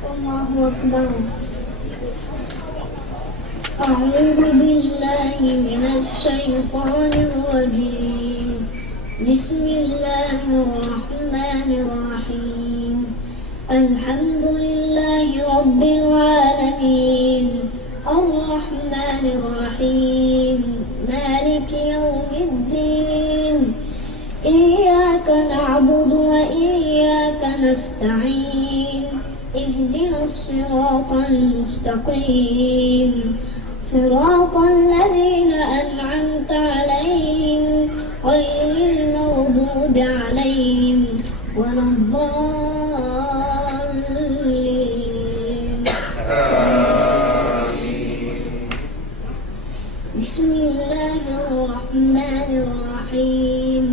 الله أكبر. أعوذ بالله من الشيطان الرجيم. بسم الله الرحمن الرحيم. الحمد لله رب العالمين الرحمن الرحيم مالك يوم الدين. إياك نعبد وإياك نستعين. اهدنا الصراط المستقيم صراط الذين أنعمت عليهم غير المغضوب عليهم ولا الضالين. بسم الله الرحمن الرحيم.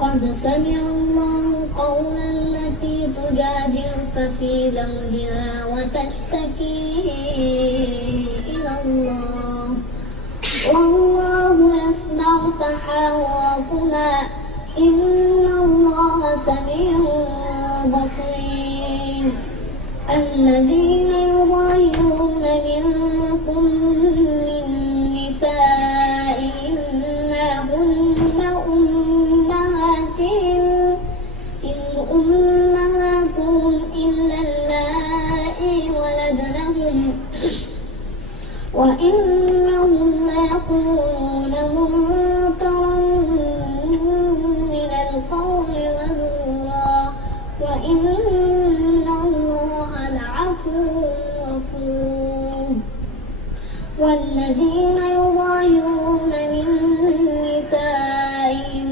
قد سمع الله قول التي تجادلك في زوجها وتشتكي إلى الله والله يسمع تحاوركما إن الله سميع بصير. الذين يظاهرون منكم من نسائهم ما هن أمهاتهم إلا اللائي ولدنهم وإنهم ليقولون منكرا من القول وزورا وإن الله لعفو غفور. والذين يظاهرون من نسائهم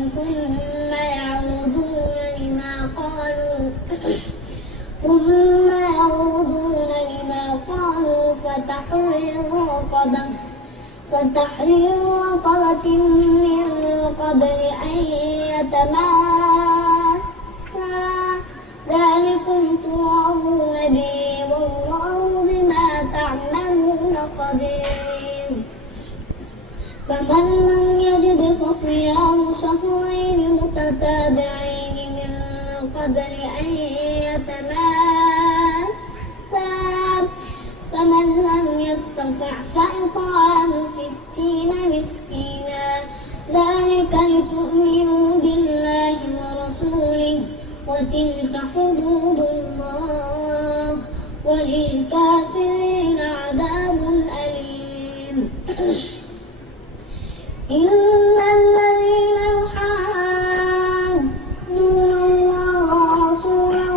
ثم يعودون لما قالوا فتحرير رقبة من قبل أن يتماسا ذلكم توعظون به والله بما تعملون خبير. فمن لم يجد فصيام شهرين متتابعين من قبل أن يتماسا فمن لم يستطع فإطعام 60 مسكينا ذلك لتؤمنوا بالله ورسوله وتلك حدود الله وللكافرين عذاب أليم. إن الذين يحادون الله ورسوله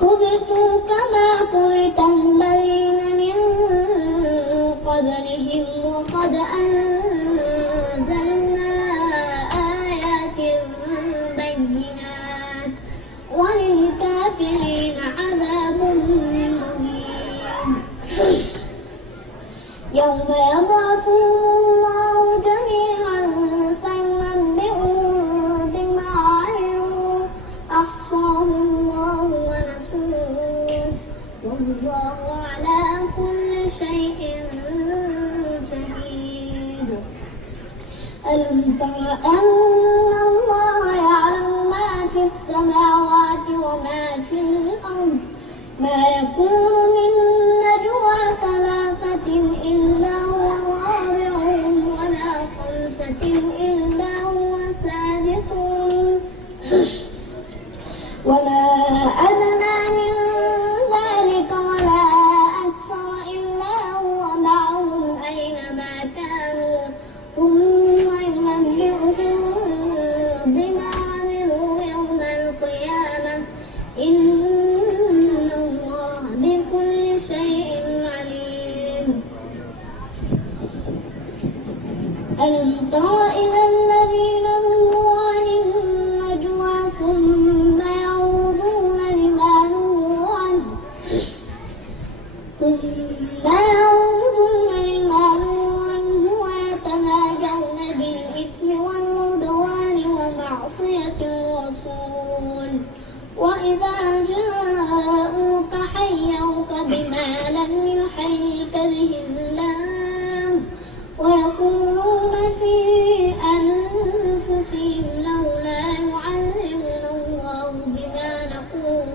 كبتوا كما كبت الذين من قبلهم وقد أنزلنا آيات بينات وللكافرين عذاب مهين. يوم يبعثهم الله جميعا فينبئهم بما عملوا أحصاه الله ونسوه والله على كل شيء شهيد. ألم تر أن الله يعلم ما في السماوات وما في الأرض ما يكون من نجوى ثلاثة إلا هو رابعهم ولا خمسة إلا هو سادسهم ولا أدنى من ذلك ولا أكثر إلا هو معهم أينما كانوا ثم ينبئهم بما عملوا يوم القيامة إن الله بكل شيء عليم. ألم تر إلى الذين نهوا عن النجوى ثم يعودون لما نهوا عنه ويتناجون بالإثم والعدوان ومعصية الرسول وإذا جاءوك حيوك بما لم يحيك به الله ويقولون في أنفسهم لولا يعلمنا الله بما نقول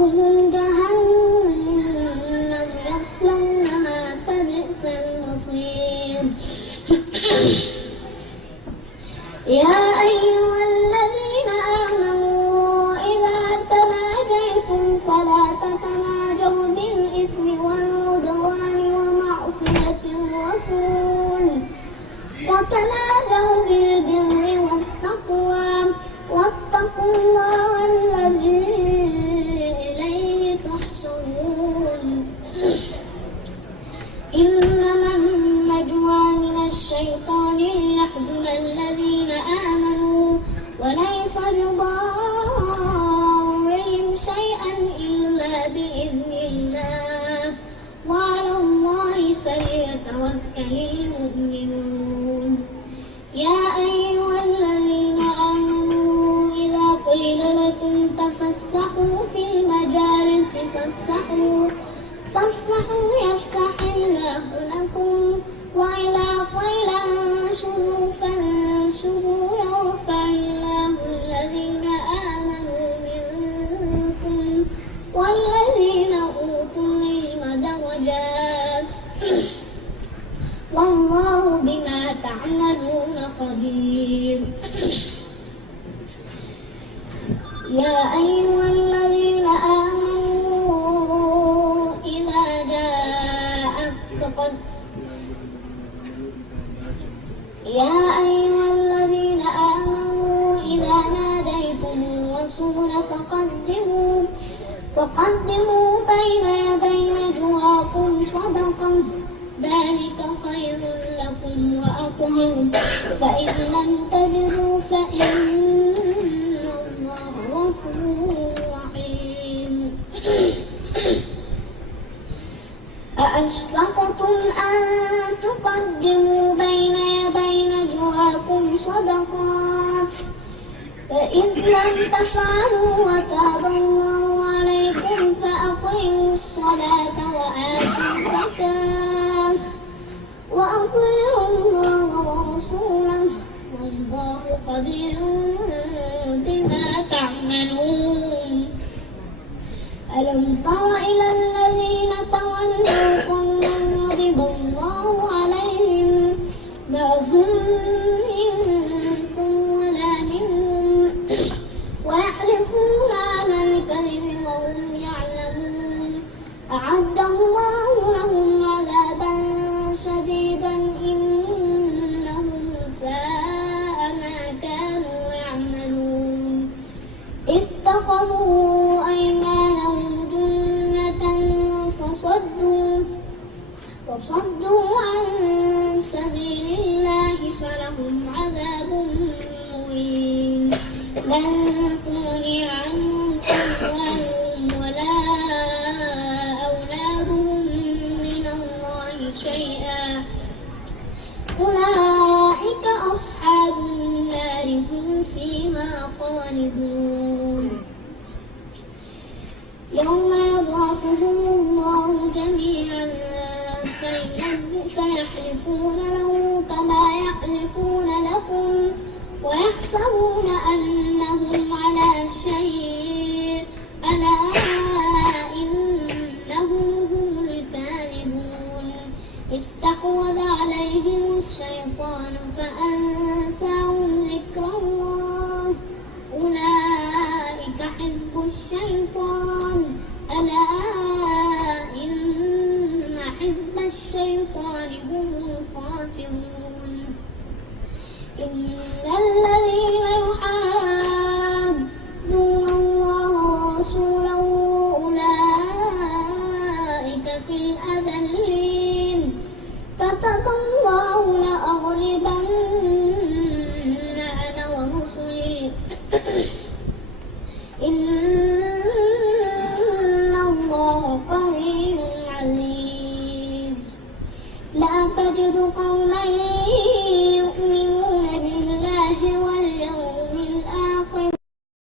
وحسبهم جهنم يصلونها فبئس المصير. يا أيها الذين آمنوا إذا تناجيتم فلا تتناجوا بالإثم والعدوان ومعصية الرسول وتنادوا بالبر والتقوى واتقوا الله الذي إليه تحشرون. إنما النجوى من الشيطان ليحزن الذين آمنوا وليس بضارهم شيئا إلا بإذن الله وعلى الله فليتوكل المؤمنون. يا أيها الذين آمنوا إذا قيل لكم تفسحوا في المجالس فافسحوا يفسح الله لكم وإذا قيل انشروا فانشروا يرفع الله الذين آمنوا منكم والذين أوتوا العلم درجات والله بما تعملون خبير. يا أيها الذين آمنوا إذا ناديتم الرسول فقدموا بين يدي نجواكم صدقة ذلك خير لكم وأطهر فإن لم تجدوا فإن الله غفور رحيم. أأشفقتم أن تقدموا بين يدي نجواكم صدقات فإذ لم تفعلوا وتاب الله عليكم فأقيموا الصلاة وآتوا الزكاة وأطيعوا الله ورسوله والله خبير بما تعملون. ألم تر إلى الذين تولوا قوما غضب الله عليهم ما هم منكم ولا منهم ويحلفون على الكذب وهم يعلمون أعد الله لهم عذابا شديدا إنهم ساء ما كانوا يعملون. اتخذوا أيمانهم جنة فصدوا عن سبيل الله فلهم عذاب مهين. لن تغني عنهم أموالهم ولا أولادهم من الله شيئا أولئك أصحاب النار هم فيها خالدون. يوم يبعثهم الله جميعا فيحلفون له كما يحلفون لكم ويحسبون أن